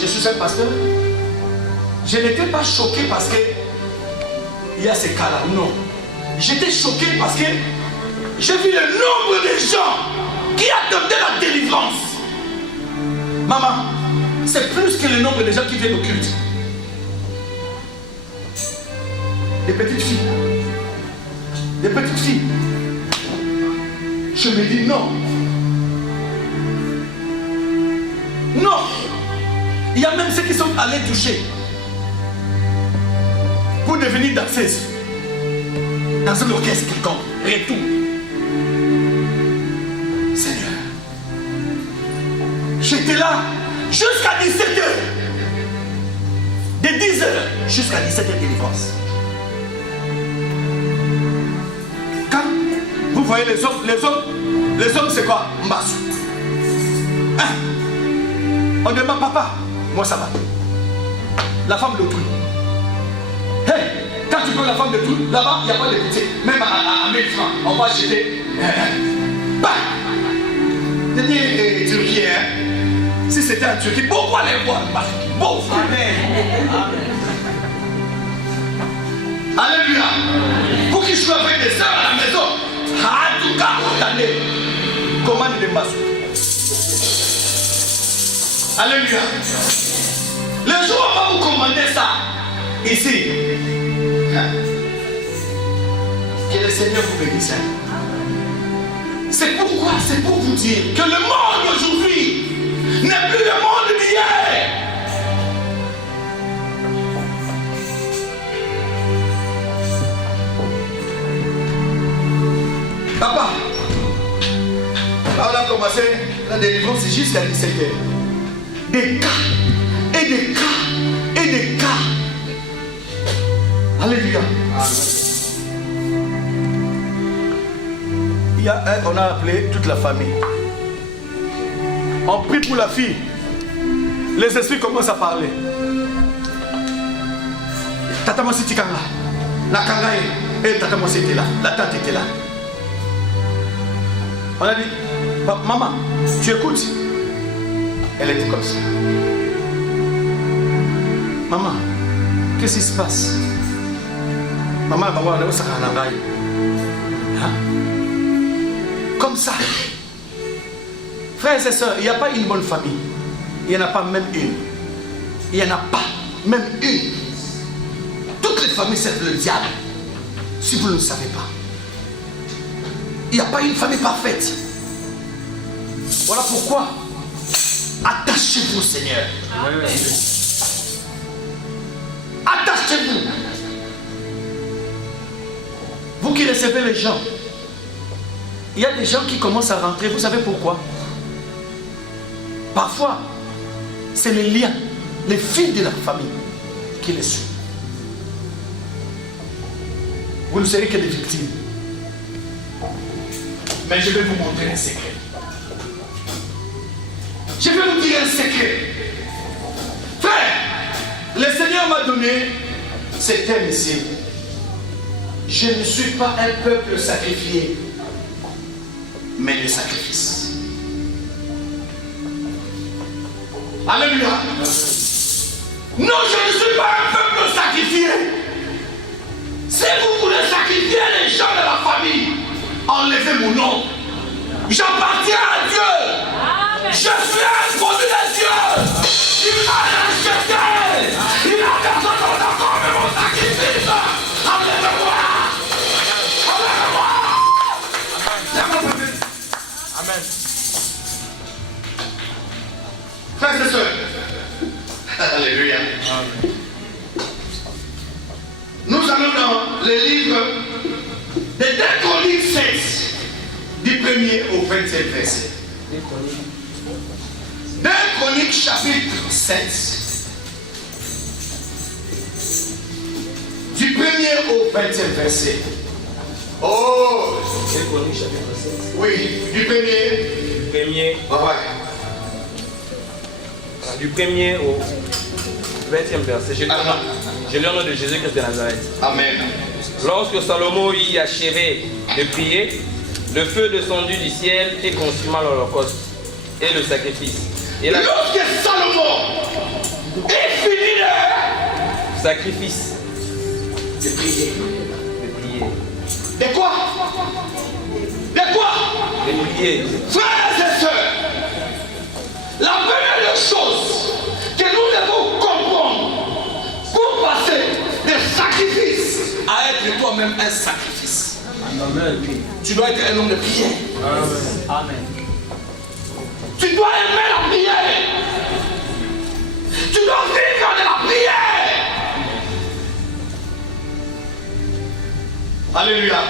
je suis un pasteur. Je n'étais pas choqué parce que il y a ces cas-là, non. J'étais choqué parce que j'ai vu le nombre de gens qui attendaient la délivrance. Maman, c'est plus que le nombre de gens qui viennent au culte. Des petites filles. Des petites filles. Je me dis non. Non. Il y a même ceux qui sont allés toucher pour devenir danseuse dans un orchestre quelconque. Et tout. Seigneur. J'étais là jusqu'à 17h. De 10h jusqu'à 17h délivrance. Quand vous voyez les hommes c'est quoi? Mbassou. Hein? On demande papa, moi ça va. La femme de tout. Hey, quand tu prends la femme de tout, là-bas, il n'y a pas de pitié. Même à 1000 francs, on va acheter. Bah! Je dis, Turquie, hein? Si c'était en Turquie, pourquoi les voir? Bon, Amen. Alléluia. Pour qu'ils soient avec des sœurs à la maison, en tout cas, attendez. Commande de Mbassou. Alléluia. Le jour où on va vous commander ça, ici, que le Seigneur vous bénisse. C'est pourquoi, c'est pour vous dire que le monde aujourd'hui n'est plus le monde d'hier. Papa, on a commencé la délivrance jusqu'à 17h. Des cas, et des cas, et des cas. Alléluia. On a appelé toute la famille. On prie pour la fille. Les esprits commencent à parler. Tata Mossi Tikanga. La Kanga et Tata Mossi était là. La tante était là. On a dit, maman, tu écoutes? Elle était comme ça. Maman, qu'est-ce qui se passe? Maman, on est au Sakanangaï. Comme ça. Frères et sœurs, il n'y a pas une bonne famille. Il n'y en a pas même une. Il n'y en a pas même une. Toutes les familles servent le diable. Si vous ne le savez pas. Il n'y a pas une famille parfaite. Voilà pourquoi. Attachez-vous, Seigneur. Amen. Attachez-vous. Vous qui recevez les gens. Il y a des gens qui commencent à rentrer. Vous savez pourquoi? Parfois, c'est les liens, les fils de la famille qui les suivent. Vous ne serez que des victimes. Mais je vais vous montrer un secret. Je vais vous dire un secret. Frère, le Seigneur m'a donné ce thème ici. Je ne suis pas un peuple sacrifié, mais le sacrifice. Alléluia. Non, je ne suis pas un peuple sacrifié. Si vous voulez sacrifier les gens de la famille, enlevez mon nom. J'appartiens à Dieu. Amen. Je suis un produit de Dieu. Il m'a racheté. Il a personne encore mais mon sacrifice. Enlevez-moi. Enlevez-moi. Amen. Frères et sœurs. Alléluia. Amen. Nous allons dans le livre de 2 Chroniques 16, du 1er au 27 verset. 2 Chroniques chapitre 7, du 1er au 27 verset. Oh! 2 Chroniques chapitre 7. Oui, du 1er. Du 1er. Ouais. Du 1er au 20e verset. Je lis au nom de Jésus-Christ de Nazareth. Amen. Lorsque Salomon y achevait de prier, le feu descendu du ciel et consuma l'holocauste et le sacrifice. Et lorsque Salomon sacrifice, de prier. de prier, De quoi? De quoi? de prier. Frères et sœurs, la première chose que nous devons comprendre pour passer des sacrifices à être toi-même un sacrifice. Amen. Tu dois être un homme de prière. Amen. Tu dois aimer la prière. Tu dois vivre de la prière. Alléluia.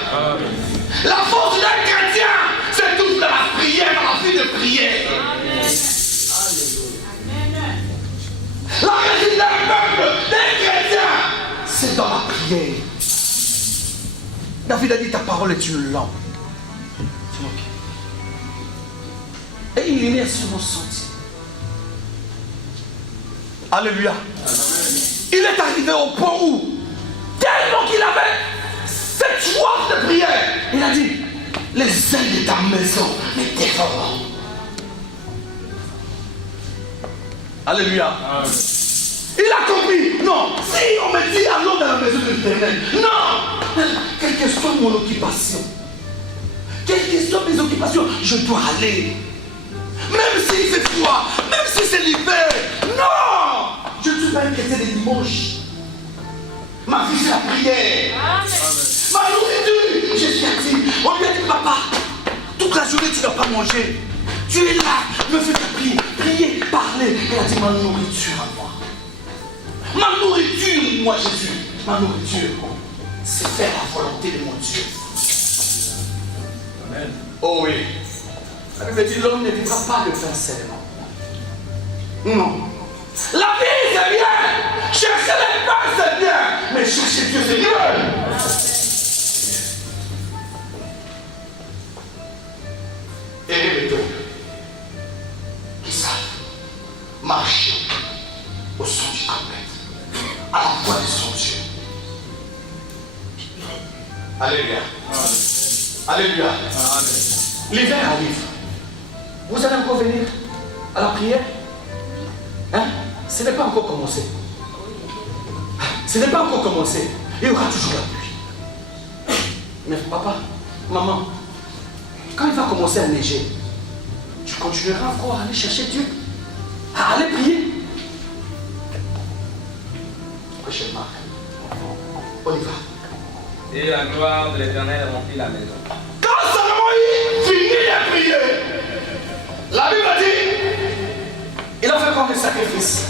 La force d'un chrétien, c'est tout de la prière, dans la vie de prière. La réussite d'un peuple, d'un chrétien, c'est dans la prière. David a dit, ta parole est une lampe sur nos pieds et une lumière sur nos sentiers. Alléluia. Il est arrivé au point où, tellement qu'il avait cette soif de prière, il a dit, les ailes de ta maison me dévorent. Alléluia. Il a compris. Non, si on me dit allons dans la maison de l'Éternel, non, quelle que soit mon occupation, quelles que soient mes occupations, je dois aller. Même s'il fait froid, même si c'est l'hiver, non, je ne suis pas un chrétien des dimanches. Ma vie c'est la prière. Ma nourriture, je suis active. On lui a dit, papa, toute la journée tu n'as pas mangé. Tu es là, me fais prier, prier, parler. Il a dit, ma nourriture à moi. Ma nourriture, moi Jésus, ma nourriture, c'est faire la volonté de mon Dieu. Amen. Oh oui. La Bible dit, l'homme ne vivra pas de pain seulement. Non. La vie c'est bien. Chercher les pains c'est bien. Mais chercher Dieu c'est mieux. Et les peuples qui savent marcher au son du trompette, à la voix de son Dieu. Alléluia. Alléluia. L'hiver arrive. Vous allez encore venir à la prière? Hein? Ce n'est pas encore commencé. Ce n'est pas encore commencé. Il y aura toujours la pluie. Mais papa, maman, quand il va commencer à neiger, tu continueras encore à aller chercher Dieu, à aller prier. Prochaine marque. On y va. Et la gloire de l'Éternel remplit la maison. Quand Salomon finit de prier, la Bible dit, il a fait comme des sacrifices.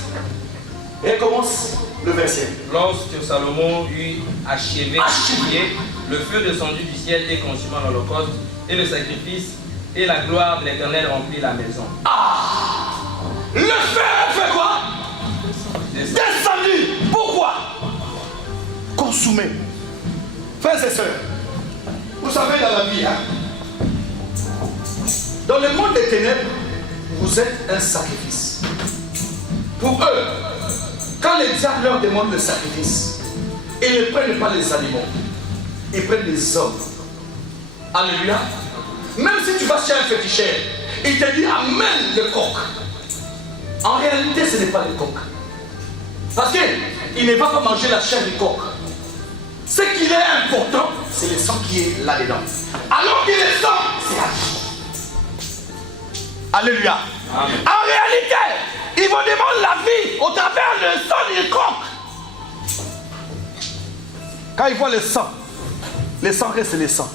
Et il commence le verset. Lorsque Salomon eut achevé de prier, le feu descendu du ciel et consumant l'holocauste et le sacrifice, et la gloire de l'Éternel remplit la maison. Ah! Le feu fait quoi? Descendu. Pourquoi? Consumé. Frères et sœurs, vous savez dans la vie, hein? Dans le monde des ténèbres, vous êtes un sacrifice. Pour eux, quand les diables leur demandent le sacrifice, ils ne prennent pas les animaux, ils prennent les hommes. Alléluia. Même si tu vas chez un féticheur, il te dit amène le coq. En réalité, ce n'est pas le coq. Parce qu'il ne va pas manger la chair du coq. Ce qui est important, c'est le sang qui est là-dedans. Alors que le sang, c'est la vie. Alléluia. Amen. En réalité, ils vous demandent la vie au travers du sang du coq. Quand ils voient le sang reste le sang.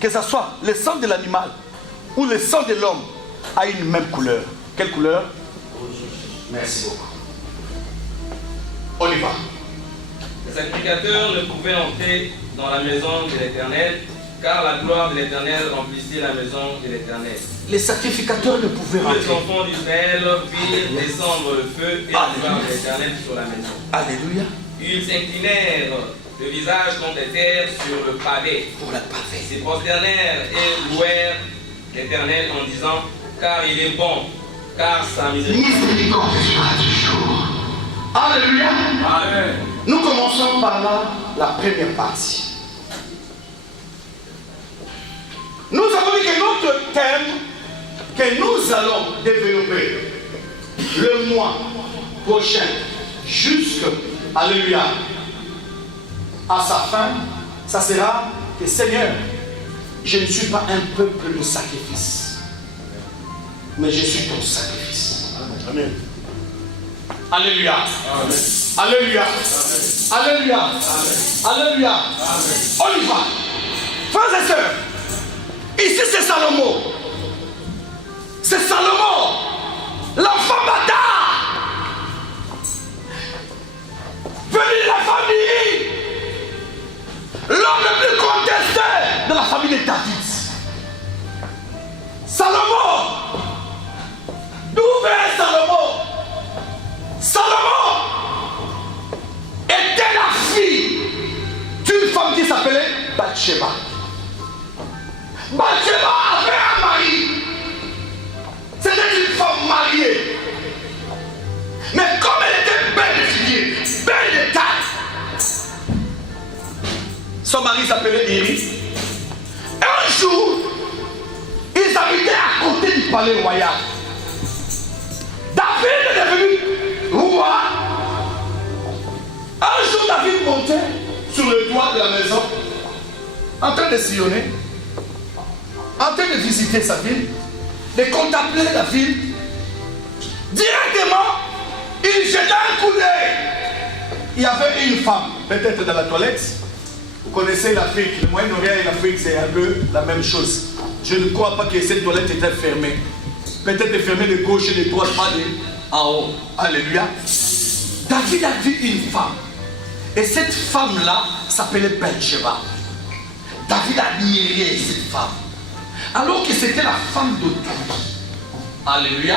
Que ce soit le sang de l'animal ou le sang de l'homme a une même couleur. Quelle couleur? Merci beaucoup. On y va. Les sacrificateurs ne pouvaient entrer dans la maison de l'Éternel, car la gloire de l'Éternel remplissait la maison de l'Éternel. Les sacrificateurs ne pouvaient Tous rentrer. les enfants d'Israël virent descendre le feu et la gloire de l'Éternel sur la maison. Alléluia. Ils s'inclinèrent le visage contre terre sur le pavé. Pour la pavé. Ils se prosternèrent et louèrent l'Éternel en disant, car il est bon, car sa miséricorde sera toujours. Alléluia. Amen. Nous commençons par la première partie. Nous avons dit que notre thème que nous allons développer le mois prochain jusqu'au Alléluia. À sa fin, ça sera que Seigneur, je ne suis pas un peuple de sacrifice, mais je suis ton sacrifice. Amen. Alléluia. Amen. Alléluia. Amen. Alléluia. Amen. Alléluia. Amen. On y va. Frères et sœurs, ici c'est Salomon. C'est Salomon, l'enfant bâtard, venu de la famille, l'homme le plus contesté de la famille de David. Salomon, d'où vient Salomon? Salomon était la fille d'une femme qui s'appelait Bathsheba. Bathsheba avait un mari. C'était une femme mariée. Mais comme elle était belle de figure, belle de taille, son mari s'appelait Élie. Un jour, ils habitaient à côté du palais royal. David est devenu roi. Un jour, David montait sur le toit de la maison, en train de sillonner, en train de visiter sa ville, de contempler la ville. Directement, il jetait un coup d'œil. Il y avait une femme, peut-être dans la toilette. Vous connaissez l'Afrique, le Moyen-Orient et l'Afrique, c'est un peu la même chose. Je ne crois pas que cette toilette était fermée. Peut-être fermée de gauche et de droite, pas de en haut. Alléluia. David a vu une femme. Et cette femme-là s'appelait Bathsheba. David a admiré cette femme. Alors que c'était la femme d'autrui. Alléluia.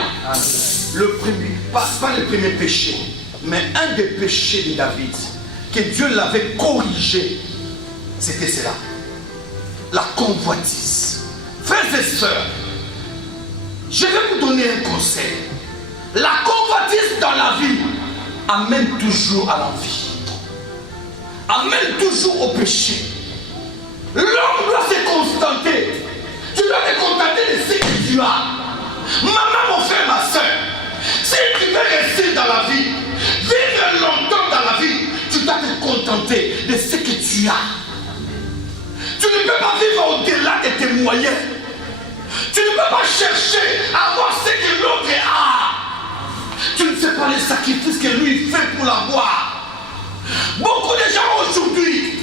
Le premier, pas le premier péché, mais un des péchés de David, que Dieu l'avait corrigé, c'était cela. La convoitise. Frères et sœurs, je vais vous donner un conseil. La convoitise dans la vie amène toujours à l'envie. Amène toujours au péché. L'homme doit se contenter. Tu dois te contenter de ce que tu as. Maman, mon frère, ma soeur, si tu veux rester dans la vie, vivre longtemps dans la vie, tu dois te contenter de ce que tu as. Tu ne peux pas vivre au-delà de tes moyens. Tu ne peux pas chercher à avoir ce que l'autre a. Tu ne sais pas les sacrifices que lui fait pour l'avoir. Beaucoup de gens aujourd'hui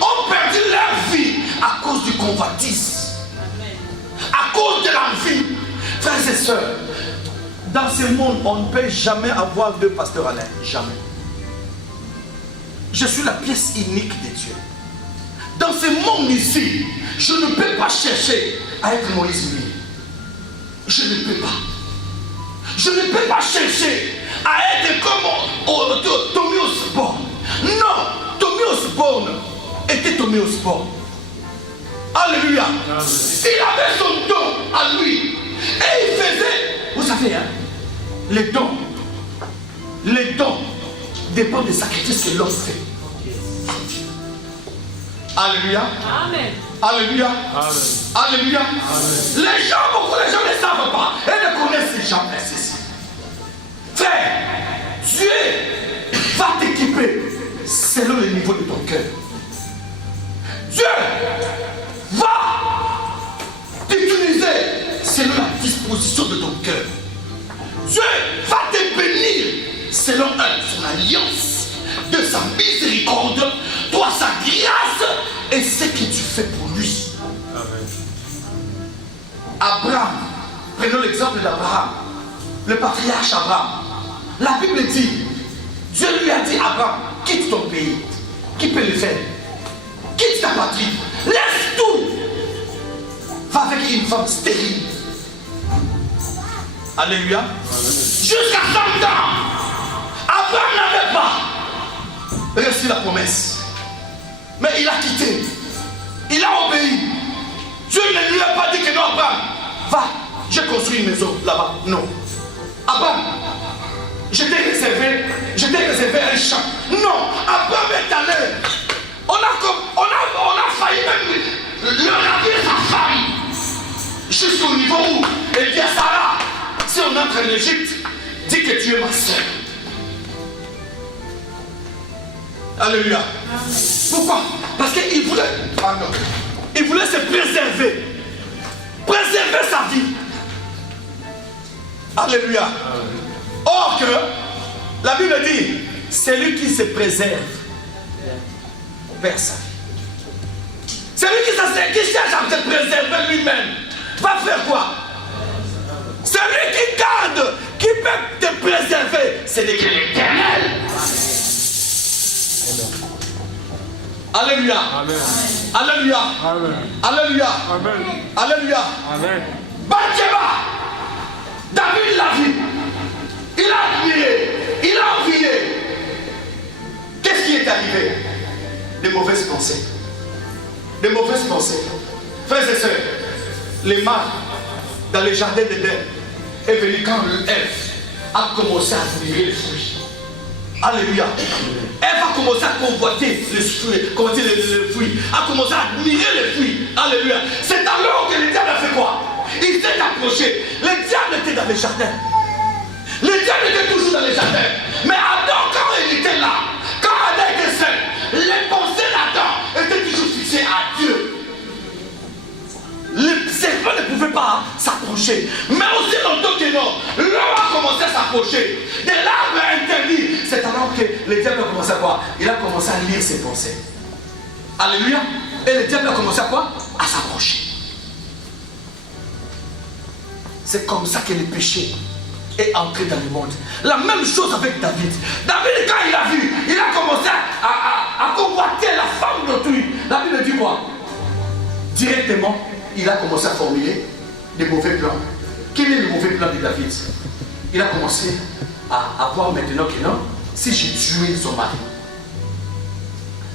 ont perdu leur vie à cause du convoitise. À cause de l'envie. Frères et sœurs, dans ce monde, on ne peut jamais avoir deux pasteurs Alain. Jamais. Je suis la pièce unique de Dieu. Dans ce monde ici, je ne peux pas chercher à être Moïse Mille. Je ne peux pas. Je ne peux pas chercher à être comme Tommy Osborne. Non, Tommy Osborne était Tommy Osborne. Alléluia. Il avait son don à lui. Et il faisait, vous savez, hein, les dons dépendent des sacrifices que l'homme fait. Alléluia. Amen. Alléluia. Amen. Alléluia. Amen. Les gens, beaucoup de gens ne savent pas et ne connaissent ces gens ici. Frère, Dieu va t'équiper selon le niveau de ton cœur. Dieu va t'utiliser selon la disposition de ton cœur. Dieu va te bénir selon son alliance, de sa miséricorde, toi sa grâce et ce que tu fais pour lui. Amen. Abraham, prenons l'exemple d'Abraham, le patriarche Abraham. La Bible dit, Dieu lui a dit, Abraham, quitte ton pays. Qui peut le faire? Quitte ta patrie. Laisse tout. Va avec une femme stérile. Alléluia. Jusqu'à 100 ans, Abraham n'avait pas reçu la promesse. Mais il a quitté. Il a obéi. Dieu ne lui a pas dit que non, Abraham, va, j'ai construit une maison là-bas. Non. Abraham, je t'ai réservé un champ. Non, Abraham est allé. On a failli même le ravir sa femme. Jusqu'au niveau où il dit à Sarah, si on entre en Égypte, dis que tu es ma soeur. Alléluia. Pourquoi? Parce qu'il voulait, il voulait se préserver. Préserver sa vie. Alléluia. Or que la Bible dit, c'est lui qui se préserve vers sa vie. C'est lui qui cherche à se préserver lui-même. Va faire quoi? C'est lui qui garde, qui peut te préserver. C'est l'Éternel. Alléluia. Amen. Alléluia. Amen. Alléluia. Amen. Alléluia. Amen. Bathsheba, David l'a vu. Il a admiré. Il a envié. Qu'est-ce qui est arrivé? Des mauvaises pensées. Des mauvaises pensées. Frères et sœurs, les mâles dans le jardin d'Éden est venu quand Ève a commencé à admirer les fruits. Alléluia. Ève a commencé à convoiter les fruits, a commencé à admirer les fruits. Alléluia. C'est alors que le diable a fait quoi? Il s'est approché. Le diable était dans le jardin. Le diable était toujours dans le jardin. Mais Adam, quand il était là, quand Adam était seul, les pensées d'Adam étaient toujours fixées à Dieu. Le serpent ne pouvait pas s'approcher. Mais aussi longtemps que non, l'homme a commencé à s'approcher. De l'arbre interdit. C'est alors que le diable a commencé à quoi? Il a commencé à lire ses pensées. Alléluia. Et le diable a commencé à quoi? À s'approcher. C'est comme ça que le péché est entré dans le monde. La même chose avec David. David, quand il a vu, il a commencé à convoiter la femme d'autrui. La Bible dit quoi? Directement, il a commencé à formuler des mauvais plans. Quel est le mauvais plan de David? Il a commencé à voir maintenant que non, si j'ai tué son mari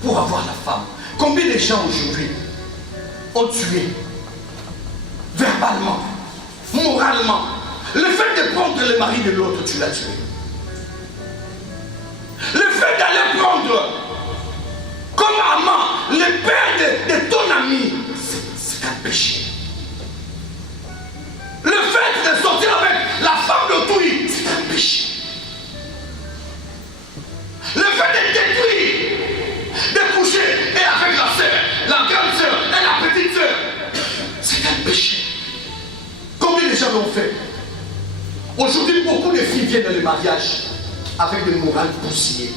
pour avoir la femme. Combien de gens aujourd'hui ont tué verbalement, moralement? Le fait de prendre le mari de l'autre, tu l'as tué. Le fait d'aller prendre comme amant le père de ton ami, c'est un péché. Le fait de sortir avec la femme d'autrui, c'est un péché. Le fait de détruire, de coucher et avec la sœur, la grande sœur et la petite sœur, c'est un péché. Combien de gens l'ont fait? Aujourd'hui, beaucoup de filles viennent dans le mariage avec des morales bousillées.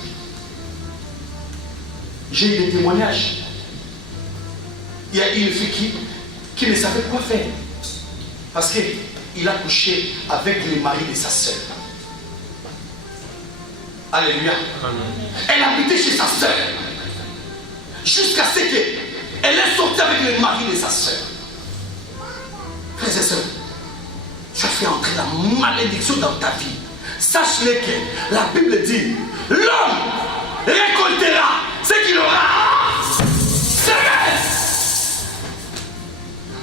J'ai eu des témoignages. Il y a une fille qui ne savait quoi faire. Parce qu'il a couché avec le mari de sa sœur. Alléluia. Elle habitait chez sa sœur. Jusqu'à ce qu'elle est sortie avec le mari de sa sœur. Frères et sœurs, tu as fait entrer la malédiction dans ta vie. Sache-le que la Bible dit, l'homme récoltera ce qu'il aura semé.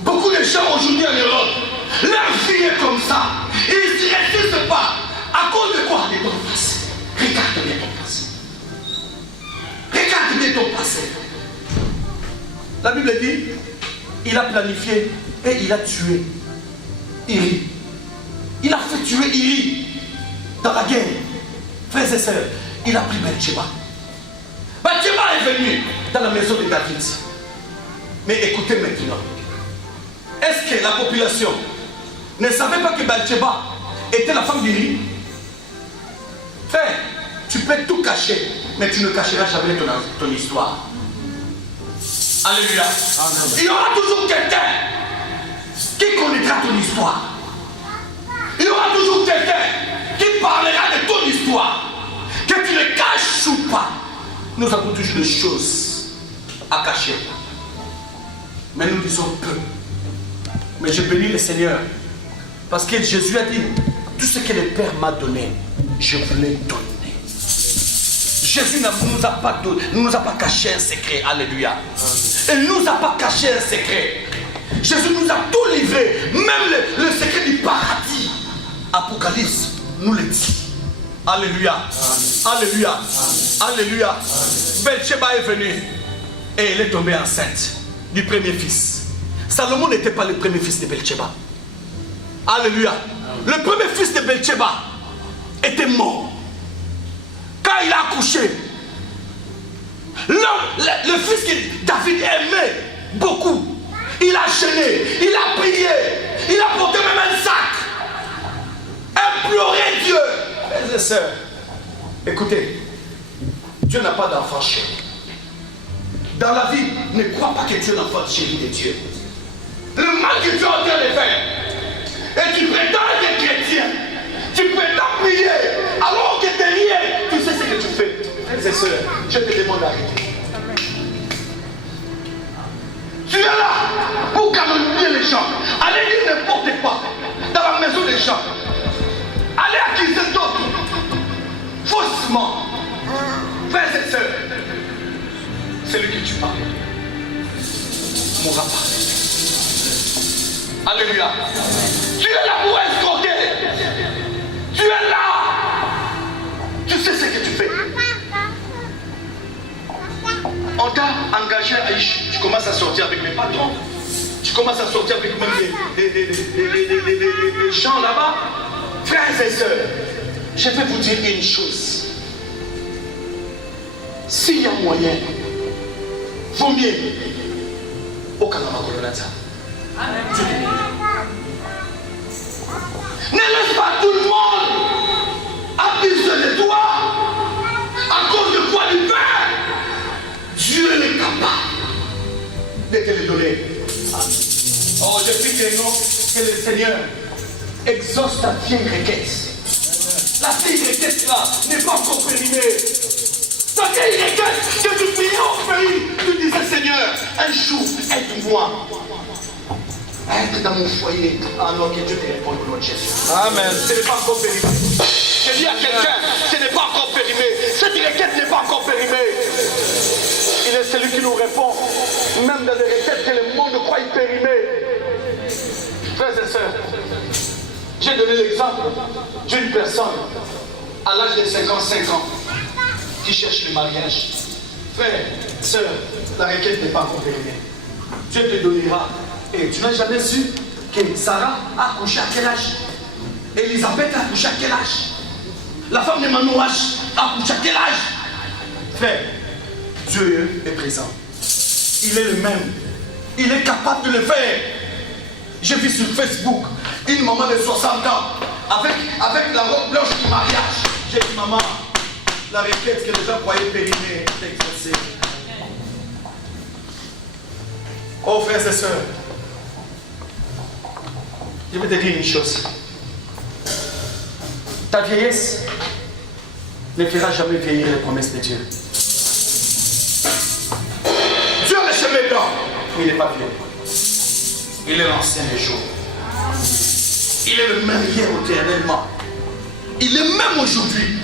Beaucoup de gens aujourd'hui en Europe, leur vie est comme ça. Ils ne s'y résistent pas. À cause de quoi? De ton passé. Regarde bien ton passé. Regarde bien ton passé. La Bible dit, il a planifié et il a tué Iri. Il a fait tuer Iri dans la guerre. Frères et sœurs, il a pris Bathsheba. Bathsheba est venu dans la maison de David. Mais écoutez maintenant. Est-ce que la population ne savait pas que Bathsheba était la femme d'Iri? Frère, tu peux tout cacher, mais tu ne cacheras jamais ton histoire. Alléluia. Amen. Il y aura toujours quelqu'un qui connaîtra ton histoire. Il y aura toujours quelqu'un qui parlera de ton histoire. Que tu le caches ou pas. Nous avons toujours des choses à cacher. Mais nous disons peu. Mais je bénis le Seigneur. Parce que Jésus a dit, tout ce que le Père m'a donné, je vous l'ai donné. Jésus ne nous a pas caché un secret. Alléluia. Il ne nous a pas caché un secret. Jésus nous a tout livré. Même le secret du paradis. Apocalypse nous le dit. Alléluia. Alléluia. Alléluia. Bathsheba est venue et elle est tombée enceinte du premier fils. Salomon n'était pas le premier fils de Bathsheba. Alléluia. Le premier fils de Bathsheba était mort. Quand il a accouché, Le fils que David aimait beaucoup. Il a gêné, il a prié, il a porté même un sac. Implorer Dieu. Frères et sœurs, écoutez, Dieu n'a pas d'enfant chéri. Dans la vie, ne crois pas que tu es l'enfant chéri de Dieu. Le mal que tu es en train de faire, et tu prétends être chrétien, tu prétends prier, alors que derrière, tu sais ce que tu fais. Frères et sœurs, je te demande d'arrêter. Tu es là pour calomnier les gens, aller dire n'importe quoi dans la maison des gens, aller accuser d'autres faussement. Frères et sœurs, c'est lui que tu parles. Mon papa. Alléluia. Tu es là pour escroquer. Tu es là. Tu sais ce que tu fais. On t'a engagé à Aïch. Tu commences à sortir avec les patrons. Tu commences à sortir avec même des gens là-bas. Frères et sœurs, je vais vous dire une chose. S'il y a moyen, vaut mieux au Kanama Kolonata. Ne laisse pas tout le monde abuser de toi à cause de quoi du Père. Dieu est capable de te le donner. Oh, je prie que le Seigneur exauce ta vieille requête. La vieille requête là n'est pas encore périmée. Ta vieille requête que tu priais au pays, tu disais Seigneur, un jour, aide-moi. Aide dans mon foyer. Alors que Dieu te réponde au nom de Jésus. Amen. Ce n'est pas encore périmé. Je dis à quelqu'un, ce n'est pas encore périmé. Cette requête n'est pas encore périmée. Il est celui qui nous répond, même dans les requêtes que le monde croit périmées. Frères et sœurs, j'ai donné l'exemple d'une personne à l'âge de 55 ans qui cherche le mariage. Frère, sœur, la requête n'est pas encore périmée. Dieu te donnera. Et tu n'as jamais su que Sarah a accouché à quel âge? Elisabeth a accouché à quel âge? La femme de Manoach a accouché à quel âge? Frère, Dieu est présent. Il est le même. Il est capable de le faire. J'ai vu sur Facebook une maman de 60 ans avec la robe blanche du mariage. J'ai dit, maman, la requête que les gens croyaient périmée est exaucée. Oh frères et sœurs, je vais te dire une chose. Ta vieillesse ne fera jamais vieillir les promesses de Dieu. Dieu est le chemin blanc, mais il n'est pas vieux. Il est l'ancien des jours. Il est le même hier éternellement. Il est même aujourd'hui.